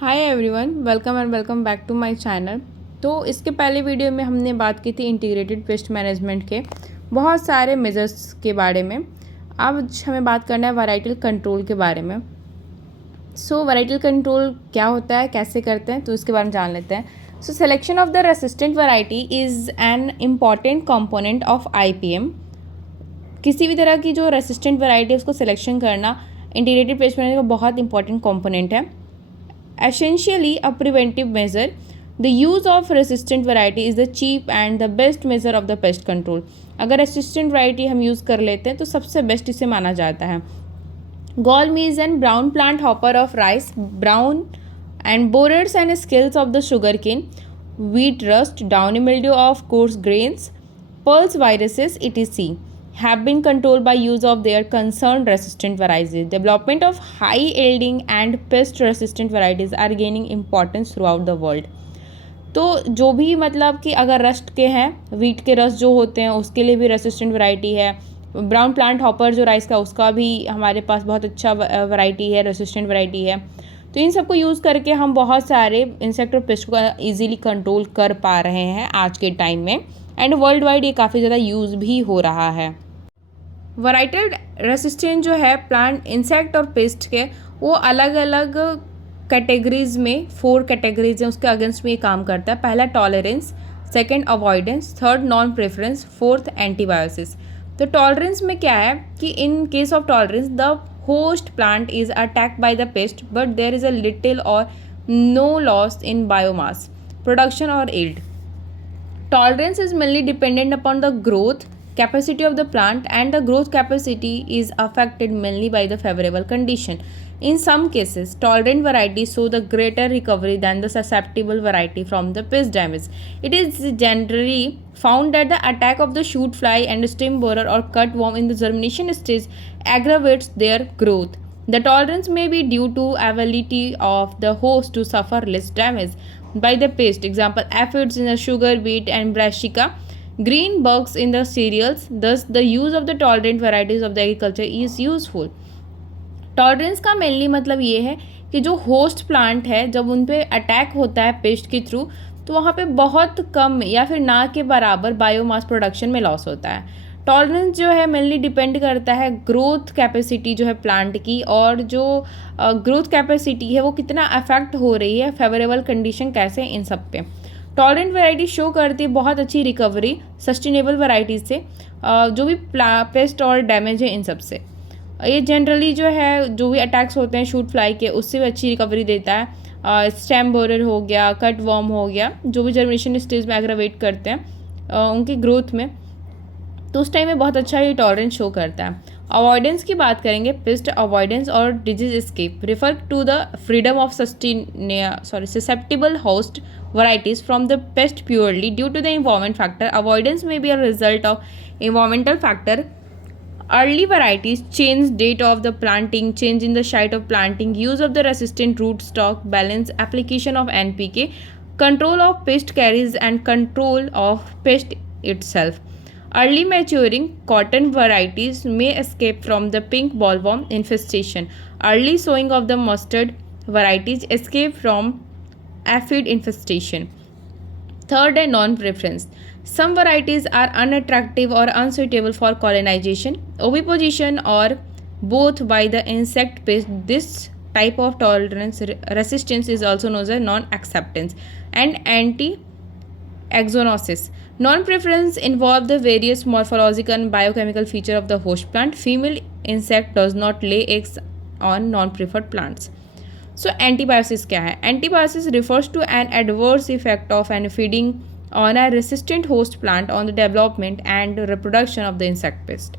Hi everyone, welcome back to my channel. तो इसके पहले वीडियो में हमने बात की थी इंटीग्रेटेड पेस्ट मैनेजमेंट के बहुत सारे मेजर्स के बारे में। अब हमें बात करना है वैराइटल कंट्रोल के बारे में। वैराइटल कंट्रोल क्या होता है, कैसे करते हैं, तो इसके बारे में जान लेते हैं। Selection of the resistant variety is an important component of IPM। किसी भी तरह की जो रेसिस्टेंट वैरायटी है उसको सिलेक्शन करना इंटीग्रेटेड पेस्ट मैनेजमेंट का बहुत इंपॉर्टेंट कंपोनेंट है। Essentially a preventive measure, the use of resistant variety is the cheap and the best measure of the pest control। अगर resistant variety हम यूज़ कर लेते हैं तो सबसे बेस्ट इसे माना जाता है। Gall means and brown plant hopper of rice, brown and borers and scales of the sugarcane, wheat rust, downy mildew of coarse grains, pulse viruses, etc. have been controlled by use of their concerned resistant varieties. Development of high yielding and pest resistant varieties are gaining importance throughout the world। तो जो भी मतलब कि अगर rust के हैं, wheat के rust जो होते हैं उसके लिए भी रेसिस्टेंट वैरायटी है। ब्राउन प्लांट हॉपर जो राइस का उसका भी हमारे पास बहुत अच्छा वैरायटी है, रेसिस्टेंट वैरायटी है। तो इन सबको यूज़ करके हम बहुत सारे इंसेक्ट और पेस्ट को ईजिली कंट्रोल कर पा रहे हैं आज के टाइम में, एंड वर्ल्ड वाइड ये काफ़ी ज़्यादा यूज़ भी हो रहा है। वैराइटल रेसिस्टेंट जो है प्लांट इंसेक्ट और पेस्ट के, वो अलग अलग कैटेगरीज में 4 कैटेगरीज हैं, उसके अगेंस्ट में ये काम करता है। पहला tolerance, second avoidance, third non preference, fourth antibiosis. तो टॉलरेंस में क्या है कि in case of tolerance the host plant is attacked by the pest but there is a little or no loss in biomass production or yield. Tolerance is mainly dependent upon the growth capacity of the plant, and the growth capacity is affected mainly by the favorable condition. In some cases, tolerant varieties show the greater recovery than the susceptible variety from the pest damage. It is generally found that the attack of the shoot fly and stem borer or cutworm in the germination stage aggravates their growth. The tolerance may be due to ability of the host to suffer less damage by the pest, example aphids in the sugar beet and brassica, green bugs in the cereals. Thus the use of the tolerant varieties of the agriculture is useful। Tolerance का mainly मतलब ये है कि जो host plant है जब उन पे अटैक होता है पेस्ट के थ्रू, तो वहाँ पे बहुत कम या फिर ना के बराबर बायोमास प्रोडक्शन में लॉस होता है। टॉलरेंस जो है मेनली डिपेंड करता है ग्रोथ कैपेसिटी जो है प्लांट की, और जो ग्रोथ कैपेसिटी है वो कितना अफेक्ट हो रही है, फेवरेबल कंडीशन कैसे, इन सब पे। टॉलरेंट वैरायटी शो करती है बहुत अच्छी रिकवरी सस्टेनेबल वैरायटीज से, जो भी पेस्ट और डैमेज है इन सब से। ये जनरली जो है जो भी अटैक्स होते हैं शूट फ्लाई के उससे भी अच्छी रिकवरी देता है। स्टेम बोरर हो गया, कट वर्म हो गया, जो भी जर्मिनेशन स्टेज में एग्रावेट करते हैं उनकी ग्रोथ में, तो उस टाइम में बहुत अच्छा ये टॉलरेंस शो करता है। अवॉइडेंस की बात करेंगे, पेस्ट अवॉइडेंस और disease escape refer to the freedom of susceptible host varieties from the pest purely due to the environment factor. Avoidance may be a result of environmental factor. Early varieties, change date of the planting, change in the site of planting, use of the resistant root stock, balance application of NPK, control of pest carries and control of pest itself. Early maturing cotton varieties may escape from the pink bollworm infestation. Early sowing of the mustard varieties escape from aphid infestation. Third, a non-preference. Some varieties are unattractive or unsuitable for colonization, oviposition, or both by the insect pest. This type of tolerance resistance is also known as non-acceptance and anti-axonosis. Non-preference involve the various morphological and biochemical feature of the host plant. Female insect does not lay eggs on non-preferred plants. So antibiosis क्या है? Antibiosis refers to an adverse effect of an feeding on a resistant host plant on the development and reproduction of the insect pest.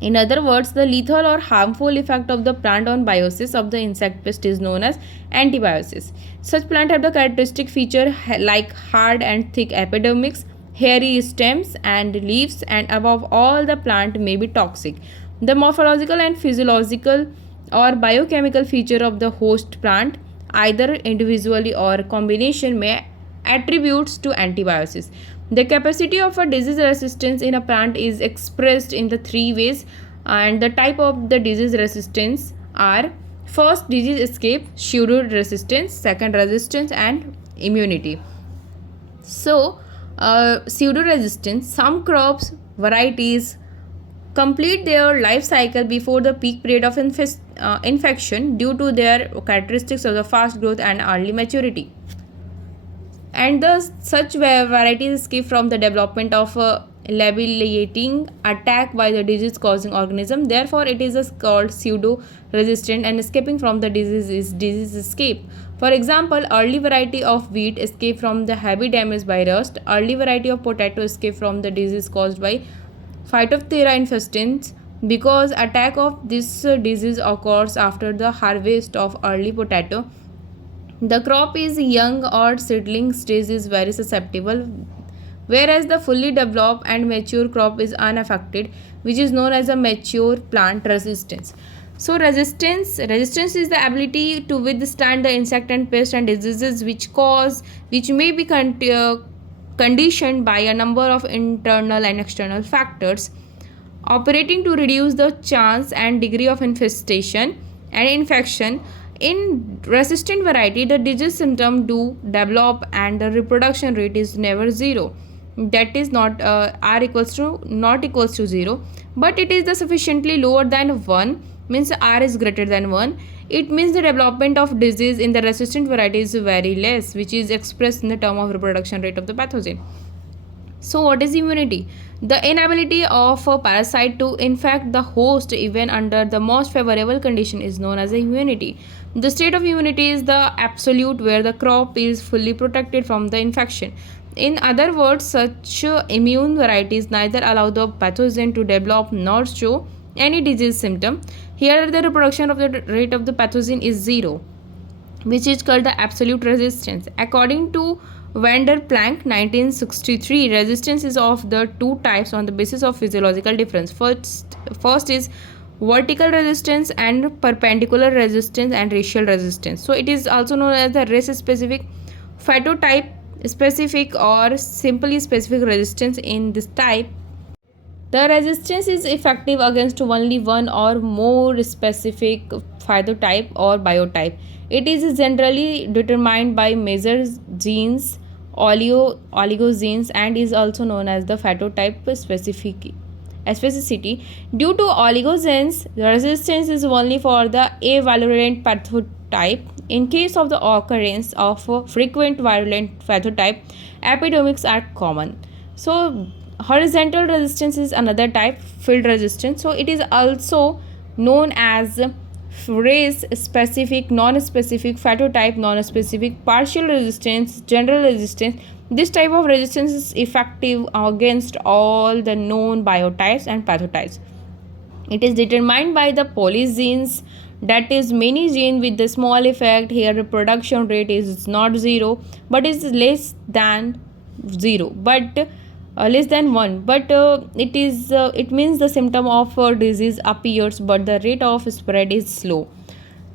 In other words, the lethal or harmful effect of the plant on biosis of the insect pest is known as antibiosis. Such plant have the characteristic feature like hard and thick epidermis, hairy stems and leaves, and above all the plant may be toxic. The morphological and physiological or biochemical feature of the host plant, either individually or combination, may attributes to antibiosis. The capacity of a disease resistance in a plant is expressed in the 3 ways, and the type of the disease resistance are First, disease escape, pseudo resistance. Second, resistance and immunity. So, pseudo resistance, some crops varieties complete their life cycle before the peak period of infection due to their characteristics of the fast growth and early maturity. And the such varieties escape from the development of a debilitating attack by the disease causing organism. Therefore, it is called pseudo resistant, and escaping from the disease is disease escape. For example, early variety of wheat escape from the heavy damage by rust. Early variety of potato escape from the disease caused by Phytophthora infestans, because attack of this disease occurs after the harvest of early potato. The crop is young or seedling stage is very susceptible, whereas the fully developed and mature crop is unaffected, which is known as a mature plant resistance. So resistance is the ability to withstand the insect and pest and diseases which may be conditioned by a number of internal and external factors operating to reduce the chance and degree of infestation and infection. In resistant variety, the disease symptom do develop and the reproduction rate is never zero. That is not r equals to 0, but it is the sufficiently lower than 1, means r is greater than 1. It means the development of disease in the resistant variety is very less, which is expressed in the term of reproduction rate of the pathogen. So, what is immunity? The inability of a parasite to infect the host even under the most favorable condition is known as immunity. The state of immunity is the absolute where the crop is fully protected from the infection. In other words, such immune varieties neither allow the pathogen to develop nor show any disease symptom. Here, the reproduction of the rate of the pathogen is 0, which is called the absolute resistance. According to Vander Planck 1963, resistance is of the two types on the basis of physiological difference. First is vertical resistance and perpendicular resistance and racial resistance. So it is also known as the race specific, phenotype specific, or simply specific resistance. In this type, the resistance is effective against only one or more specific phenotype or biotype. It is generally determined by major genes, oligogenes, and is also known as the phenotype specificity. Due to oligogenes, the resistance is only for the avirulent pathotype. In case of the occurrence of frequent virulent pathotype, epidemics are common. So, horizontal resistance is another type, field resistance. So, it is also known as race specific, non-specific, phenotype, non-specific, partial resistance, general resistance. This type of resistance is effective against all the known biotypes and pathotypes. It is determined by the polygenes, that is many genes with the small effect. Here reproduction rate is not 0 but is less than 0 but less than 1, but it means the symptom of disease appears but the rate of spread is slow.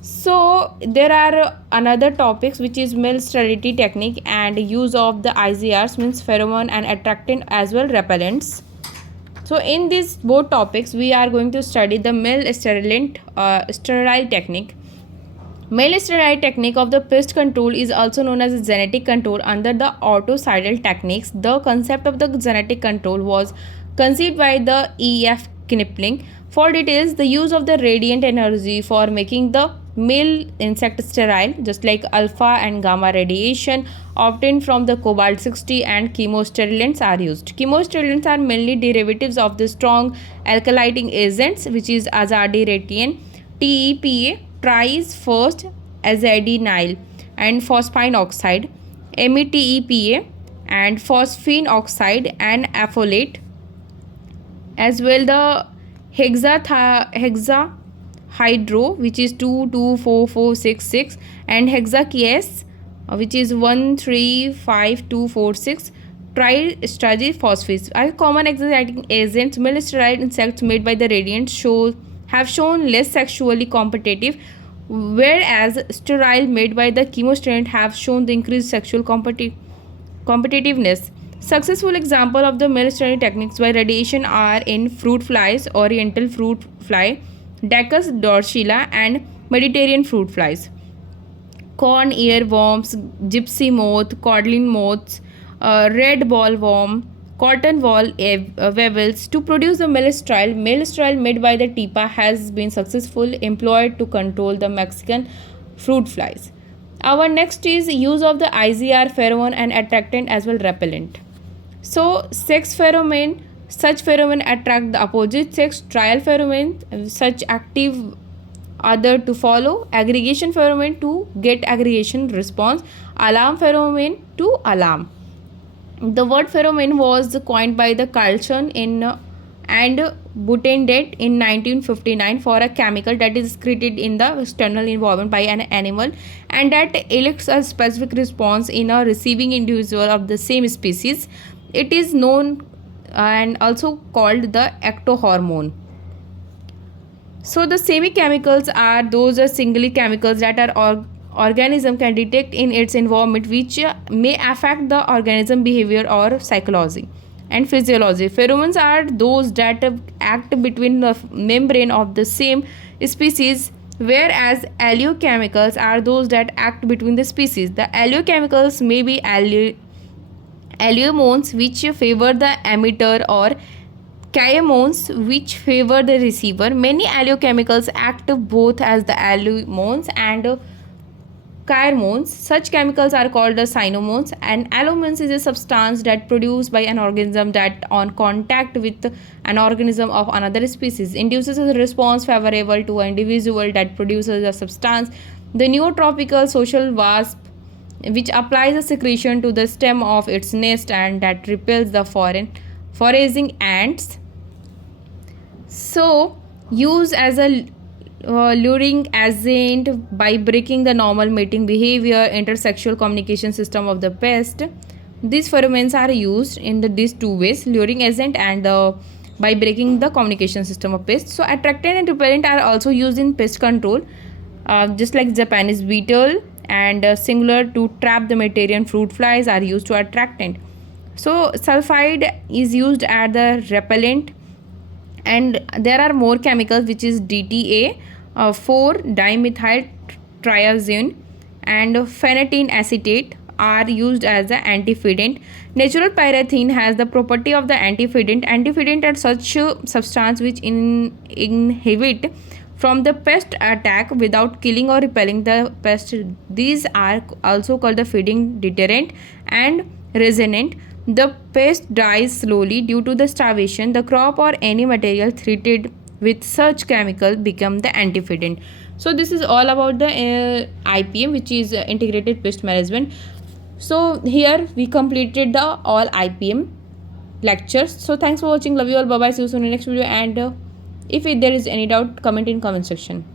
So there are another topics which is male sterility technique and use of the IGRs, means pheromone and attractant as well repellents. So in these both topics we are going to study the male sterile technique. Male sterile technique of the pest control is also known as genetic control under the autocidal techniques. The concept of the genetic control was conceived by the E.F. Knipling. For details, the use of the radiant energy for making the male insect sterile, just like alpha and gamma radiation obtained from the cobalt 60 and chemosterilants are used. Chemosterilants are mainly derivatives of the strong alkylating agents, which is azadirachtin, TEPA, tries first azidyl and phosphine oxide, METEPA and phosphine oxide and apholate, as well the hexahydro, which is 224466, and hexakias, which is 135246, tristragy-phosphates are common exciting agents. Male sterile insects made by the radiant have shown less sexually competitive, whereas sterile made by the chemosterilant have shown the increased sexual competitiveness. Successful example of the male sterile techniques by radiation are in fruit flies, oriental fruit fly, Dacus dorsila, and Mediterranean fruit flies, corn earworms, gypsy moth, codlin moths, red ball worm, cotton wall weevils. To produce the male sterile made by the TIPA has been successfully employed to control the Mexican fruit flies. Our next is use of the IZR pheromone and attractant as well repellent. So sex pheromone, such pheromone attract the opposite sex. Trial pheromone, such active other to follow. Aggregation pheromone to get aggregation response. Alarm pheromone to alarm. The word pheromone was coined by the Carlson and Butendet in 1959 for a chemical that is secreted in the external environment by an animal and that elicits a specific response in a receiving individual of the same species. It is known and also called the ectohormone. So the semi-chemicals are those singly chemicals that our organism can detect in its environment which may affect the organism behavior or psychology and physiology. Pheromones are those that act between the membrane of the same species, whereas allochemicals are those that act between the species. The allochemicals may be allomones which favor the emitter or Chiomones which favor the receiver. Many allochemicals act both as the allomones and chiomones. Such chemicals are called the cyanomones. And allomones is a substance that produced by an organism that on contact with an organism of another species induces a response favorable to an individual that produces a substance. The neotropical social wasp which applies a secretion to the stem of its nest and that repels the foraging ants. So, use as a luring agent by breaking the normal mating behavior, intersexual communication system of the pest. These pheromones are used in these two ways, luring agent and by breaking the communication system of pests. So, attractant and repellent are also used in pest control, just like Japanese beetle and singular to trap the Mediterranean fruit flies are used to attractant. So, sulfide is used as the repellent. And there are more chemicals which is DTA, 4-dimethyl triazine and phenetin acetate are used as the antifeedant. Natural paraffin has the property of the antifeedant. Antifeedant are such substance which inhibit from the pest attack without killing or repelling the pest. These are also called the feeding deterrent and resonant. The pest dies slowly due to the starvation. The crop or any material treated with such chemical become the antifeedant. So this is all about the IPM, which is integrated pest management. So here we completed the all IPM lectures. So thanks for watching. Love you all. Bye bye. See you soon in the next video. And if there is any doubt, comment in comment section.